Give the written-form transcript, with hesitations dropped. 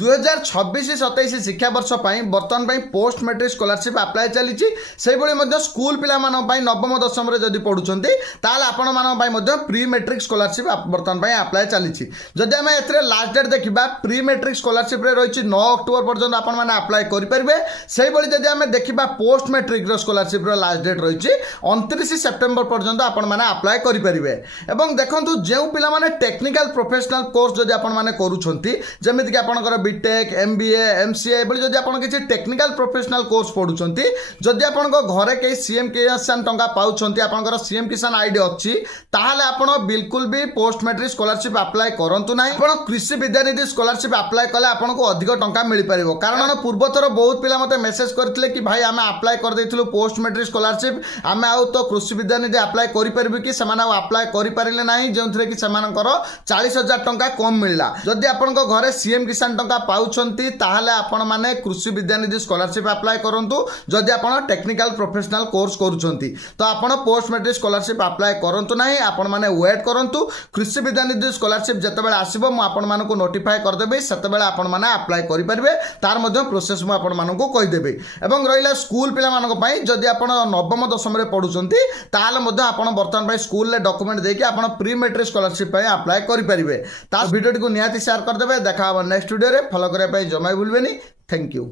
2026-27 ଶିକ୍ଷାବର୍ଷ ପାଇଁ ବର୍ତ୍ତମାନ ପାଇଁ ପୋଷ୍ଟ ମେଟ୍ରିକ୍ ସ୍କଲାରସିପ୍ ଆପ୍ଲାଏ ଚାଲିଛି। ସେହିଭଳି ମଧ୍ୟ ସ୍କୁଲ ପିଲାମାନଙ୍କ ପାଇଁ ନବମ ଦଶମରେ ଯଦି ପଢ଼ୁଛନ୍ତି ତାହେଲେ ଆପଣମାନଙ୍କ ପାଇଁ ମଧ୍ୟ ପ୍ରି ମେଟ୍ରିକ୍ ସ୍କଲାରସିପ୍ ବର୍ତ୍ତମାନ ପାଇଁ ଆପ୍ଲାଏ ଚାଲିଛି। ଯଦି ଆମେ ଏଥିରେ ଲାଷ୍ଟ ଡେଟ୍ ଦେଖିବା ପ୍ରି ମେଟ୍ରିକ୍ ସ୍କଲାରସିପ୍ରେ ରହିଛି 9 ଅକ୍ଟୋବର ପର୍ଯ୍ୟନ୍ତ ଆପଣମାନେ ଆପ୍ଲାଏ କରିପାରିବେ। ସେହିଭଳି ଯଦି ଆମେ ଦେଖିବା ପୋଷ୍ଟ ମେଟ୍ରିକ୍ର ସ୍କଲାରସିପ୍ର ଲାଷ୍ଟ ଡେଟ୍ ରହିଛି 29 ସେପ୍ଟେମ୍ବର ପର୍ଯ୍ୟନ୍ତ ଆପଣମାନେ ଆପ୍ଲାଏ କରିପାରିବେ। ଏବଂ ଦେଖନ୍ତୁ ଯେଉଁ ପିଲାମାନେ ଟେକ୍ନିକାଲ ପ୍ରୋଫେସନାଲ କୋର୍ସ ଯଦି ଆପଣମାନେ କରୁଛନ୍ତି ଯେମିତିକି ଆପଣଙ୍କର ବିଟେକ୍ MBA MCA ଏଭଳି ଯଦି ଆପଣ କିଛି ଟେକ୍ନିକାଲ ପ୍ରୋଫେସନାଲ କୋର୍ସ ପଢ଼ୁଛନ୍ତି ଯଦି ଆପଣଙ୍କ ଘରେ କେହି CM କିଷାନ ଟଙ୍କା ପାଉଛନ୍ତି ଆପଣଙ୍କର CM କିଷାନ ଆଇଡି ଅଛି ତାହେଲେ ଆପଣ ବିଲକୁଲ ବି ପୋଷ୍ଟ ମେଟ୍ରିକ୍ ସ୍କଲାରସିପ୍ ଆପ୍ଲାଏ କରନ୍ତୁ ନାହିଁ। ଆପଣ କୃଷି ବିଦ୍ୟାନିଧି ସ୍କଲାରସିପ୍ ଆପ୍ଲାଏ କଲେ ଆପଣଙ୍କୁ ଅଧିକ ଟଙ୍କା ମିଳିପାରିବ। କାରଣ ପୂର୍ବଥର ବହୁତ ପିଲା ମୋତେ ମେସେଜ କରିଥିଲେ କି ଭାଇ ଆମେ ଆପ୍ଲାଏ କରିଦେଇଥିଲୁ ପୋଷ୍ଟ ମେଟ୍ରିକ୍ ସ୍କଲାରସିପ୍ ଆମେ ଆଉ ତ କୃଷି ବିଦ୍ୟାନିଧି ଆପ୍ଲାଏ କରିପାରିବୁ କି ସେମାନେ ଆଉ ଆପ୍ଲାଏ କରିପାରିଲେ ନାହିଁ ଯେଉଁଥିରେ କି ସେମାନଙ୍କର 40,000 ଟଙ୍କା କମ୍ ମିଳିଲା। ଯଦି ଆପଣଙ୍କ ଘରେ CM କିଷାନ ଟଙ୍କା ପାଉଛନ୍ତି ତାହେଲେ ଆପଣମାନେ କୃଷି ବିଦ୍ୟାନିଧି ସ୍କଲାରସିପ୍ ଆପ୍ଲାଏ କରନ୍ତୁ। ଯଦି ଆପଣ ଟେକ୍ନିକାଲ ପ୍ରୋଫେସନାଲ କୋର୍ସ କରୁଛନ୍ତି ତ ଆପଣ ପୋଷ୍ଟ ମେଟ୍ରିକ୍ ସ୍କଲାରସିପ୍ ଆପ୍ଲାଏ କରନ୍ତୁ ନାହିଁ। ଆପଣମାନେ ୱେଟ୍ କରନ୍ତୁ କୃଷି ବିଦ୍ୟାନିଧି ସ୍କଲାରସିପ୍ ଯେତେବେଳେ ଆସିବ ମୁଁ ଆପଣମାନଙ୍କୁ ନୋଟିଫାଏ କରିଦେବି ସେତେବେଳେ ଆପଣମାନେ ଆପ୍ଲାଏ କରିପାରିବେ। ତାର ମଧ୍ୟ ପ୍ରୋସେସ୍ ମୁଁ ଆପଣମାନଙ୍କୁ କହିଦେବି। ଏବଂ ରହିଲା ସ୍କୁଲ ପିଲାମାନଙ୍କ ପାଇଁ ଯଦି ଆପଣ ନବମ ଦଶମରେ ପଢ଼ୁଛନ୍ତି ତାହେଲେ ମଧ୍ୟ ଆପଣ ବର୍ତ୍ତମାନ ପାଇଁ ସ୍କୁଲରେ ଡକୁମେଣ୍ଟ ଦେଇକି ଆପଣ ପ୍ରି ମେଟ୍ରିକ୍ ସ୍କଲାରସିପ୍ ପାଇଁ ଆପ୍ଲାଏ କରିପାରିବେ। ତା ଭିଡ଼ିଓଟିକୁ ନିହାତି ସେୟାର କରିଦେବେ। ଦେଖା ହେବ ନେକ୍ସଟ ଭିଡ଼ିଓରେ। ଫଲୋ କରିବା ପାଇଁ ଜମା ଭୁଲିବେନି। Thank you.